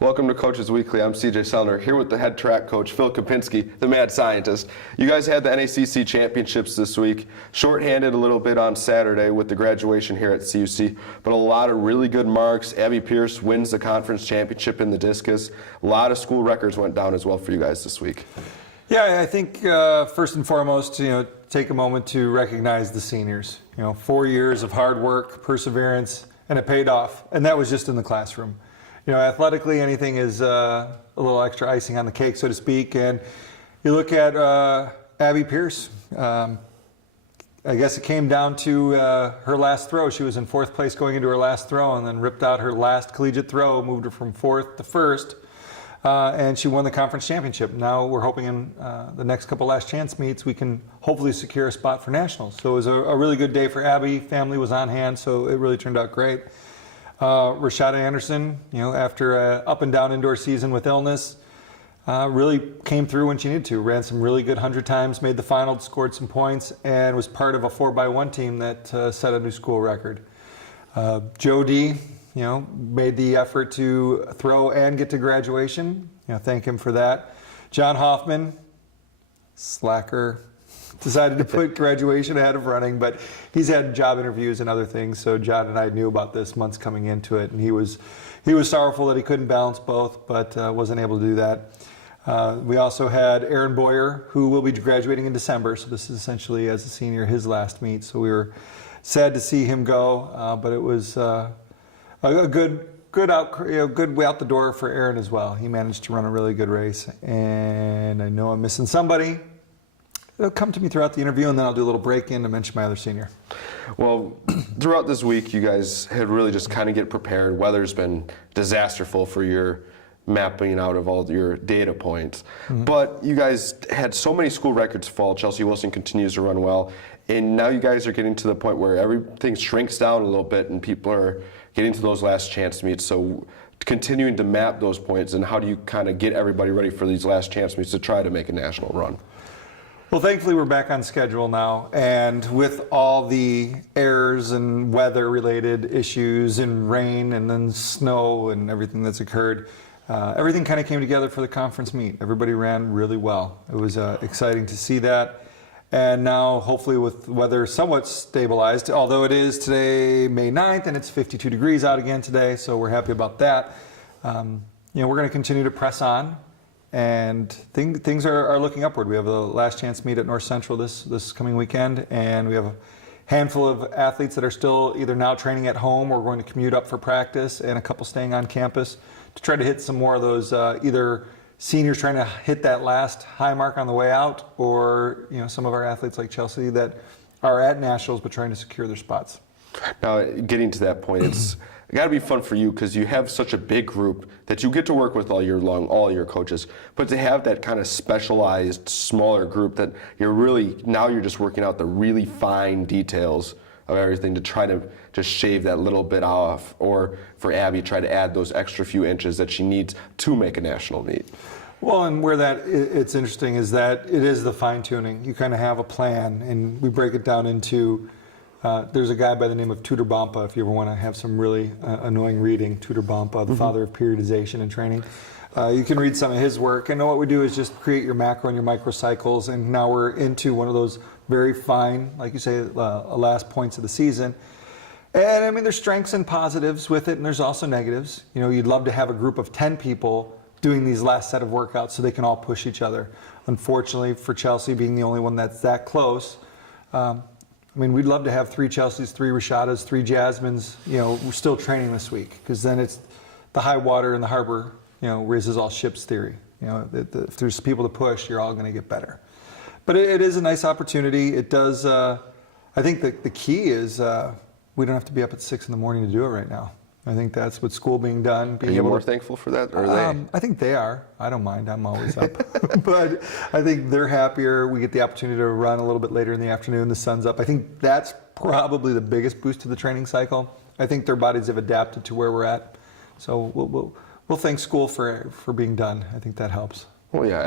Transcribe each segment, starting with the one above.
Welcome to Coaches Weekly. I'm CJ Sellner here with the head track coach, Phil Kopinski, the mad scientist. You guys had the NACC Championships this week. Shorthanded a little bit on Saturday with the graduation here at CUC, but a lot of really good marks. Abby Pierce wins the conference championship in the discus. A lot of school records went down as well for you guys this week. Yeah, I think first and foremost, take a moment to recognize the seniors. 4 years of hard work, perseverance, and it paid off. And that was just in the classroom. Athletically, anything is a little extra icing on the cake, so to speak. And you look at Abby Pierce. I guess it came down to her last throw. She was in 4th place going into her last throw and then ripped out her last collegiate throw, moved her from 4th to 1st. And she won the conference championship. Now we're hoping in the next couple last chance meets we can hopefully secure a spot for nationals. So it was a really good day for Abby. Family was on hand, so it really turned out great. Rashada Anderson, after an up and down indoor season with illness, really came through when she needed to. Ran some really good 100 times, made the final, scored some points, and was part of a 4x1 team that set a new school record. Joe D, made the effort to throw and get to graduation. Thank him for that. John Hoffman, slacker, decided to put graduation ahead of running, but he's had job interviews and other things, so John and I knew about this months coming into it, and he was sorrowful that he couldn't balance both, but wasn't able to do that. We also had Aaron Boyer, who will be graduating in December, so this is essentially, as a senior, his last meet, so we were sad to see him go, but it was a good way out the door for Aaron as well. He managed to run a really good race, and I know I'm missing somebody. It'll come to me throughout the interview, and then I'll do a little break-in to mention my other senior. Well, throughout this week, you guys had really just kind of get prepared. Weather's been disasterful for your mapping out of all your data points. Mm-hmm. But you guys had so many school records fall. Chelsea Wilson continues to run well. And now you guys are getting to the point where everything shrinks down a little bit and people are getting to those last chance meets. So continuing to map those points, and how do you kind of get everybody ready for these last chance meets to try to make a national run? Well, thankfully we're back on schedule now, and with all the errors and weather-related issues and rain and then snow and everything that's occurred, everything kind of came together for the conference meet. Everybody ran really well. It was exciting to see that. And now, hopefully with weather somewhat stabilized, although it is today May 9th and it's 52 degrees out again today, so we're happy about that. We're going to continue to press on, and things are looking upward. We have the last chance meet at North Central this coming weekend, and we have a handful of athletes that are still either now training at home or going to commute up for practice, and a couple staying on campus to try to hit some more of those either seniors trying to hit that last high mark on the way out, or some of our athletes like Chelsea that are at nationals but trying to secure their spots. Now, getting to that point, it's got to be fun for you because you have such a big group that you get to work with all year long, all your coaches. But to have that kind of specialized, smaller group that you're just working out the really fine details of everything to try to just shave that little bit off, or for Abby, try to add those extra few inches that she needs to make a national meet. Well, and where it's interesting is that it is the fine-tuning. You kind of have a plan, and we break it down into, there's a guy by the name of Tudor Bompa, if you ever want to have some really annoying reading, Tudor Bompa, the father of periodization and training. You can read some of his work, and what we do is just create your macro and your microcycles, and now we're into one of those very fine, like you say, last points of the season. And I mean, there's strengths and positives with it, and there's also negatives. You'd love to have a group of 10 people doing these last set of workouts so they can all push each other. Unfortunately, for Chelsea being the only one that's that close, we'd love to have 3 Chelseas, 3 Rashadas, 3 Jasmines, we're still training this week, because then it's the high water in the harbor, raises all ships theory. If there's people to push, you're all going to get better. But it is a nice opportunity. It does, I think the key is we don't have to be up at 6 in the morning to do it right now. I think that's with school being done. Are you more thankful for that, or are they? I think they are. I don't mind. I'm always up. But I think they're happier. We get the opportunity to run a little bit later in the afternoon. The sun's up. I think that's probably the biggest boost to the training cycle. I think their bodies have adapted to where we're at. So we'll thank school for being done. I think that helps. Well, yeah.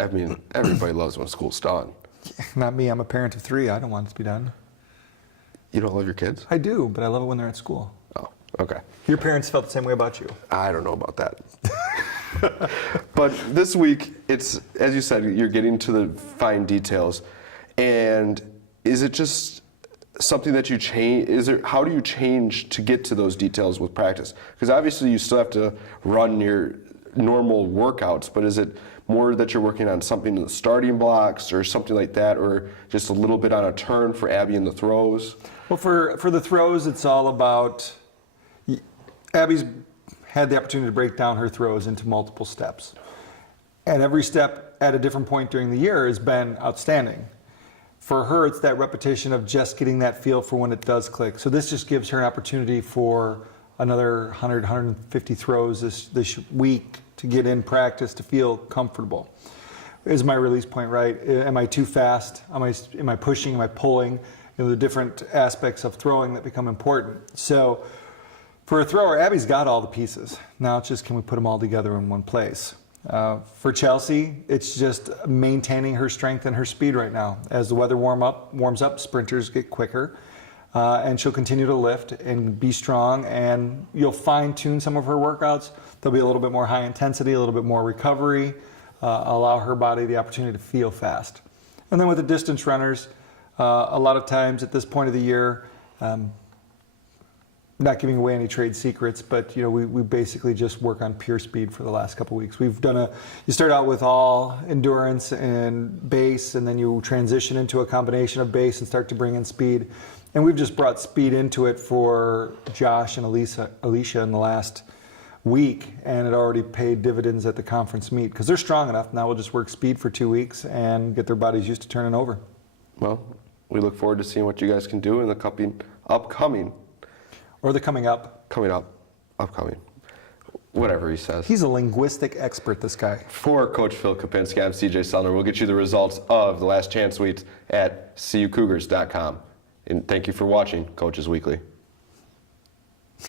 Everybody loves when school's done. Not me. I'm a parent of 3. I don't want it to be done. You don't love your kids? I do, but I love it when they're at school. Oh, okay. Your parents felt the same way about you? I don't know about that. But this week, it's, as you said, you're getting to the fine details. And is it just something that you change? How do you change to get to those details with practice? Because obviously you still have to run your normal workouts, but is it more that you're working on something in the starting blocks or something like that, or just a little bit on a turn for Abby in the throws? Well, for the throws, it's all about, Abby's had the opportunity to break down her throws into multiple steps. And every step at a different point during the year has been outstanding. For her, it's that repetition of just getting that feel for when it does click. So this just gives her an opportunity for another 100, 150 throws this week to get in practice to feel comfortable. Is my release point right? Am I too fast? Am I pushing? Am I pulling? The different aspects of throwing that become important. So for a thrower, Abby's got all the pieces. Now it's just, can we put them all together in one place? For Chelsea, it's just maintaining her strength and her speed right now. As the weather warms up, sprinters get quicker, and she'll continue to lift and be strong, and you'll fine-tune some of her workouts. There'll be a little bit more high intensity, a little bit more recovery, allow her body the opportunity to feel fast. And then with the distance runners, a lot of times at this point of the year, not giving away any trade secrets, but we basically just work on pure speed for the last couple weeks. We've done you start out with all endurance and base, and then you transition into a combination of base and start to bring in speed. And we've just brought speed into it for Josh and Alicia in the last week, and it already paid dividends at the conference meet because they're strong enough. Now we'll just work speed for 2 weeks and get their bodies used to turning over. Well, we look forward to seeing what you guys can do in the upcoming. Or the coming up. Upcoming. Whatever he says. He's a linguistic expert, this guy. For Coach Phil Kopinski, I'm CJ Sellner. We'll get you the results of the Last Chance Suites at cucougars.com. And thank you for watching Coaches Weekly.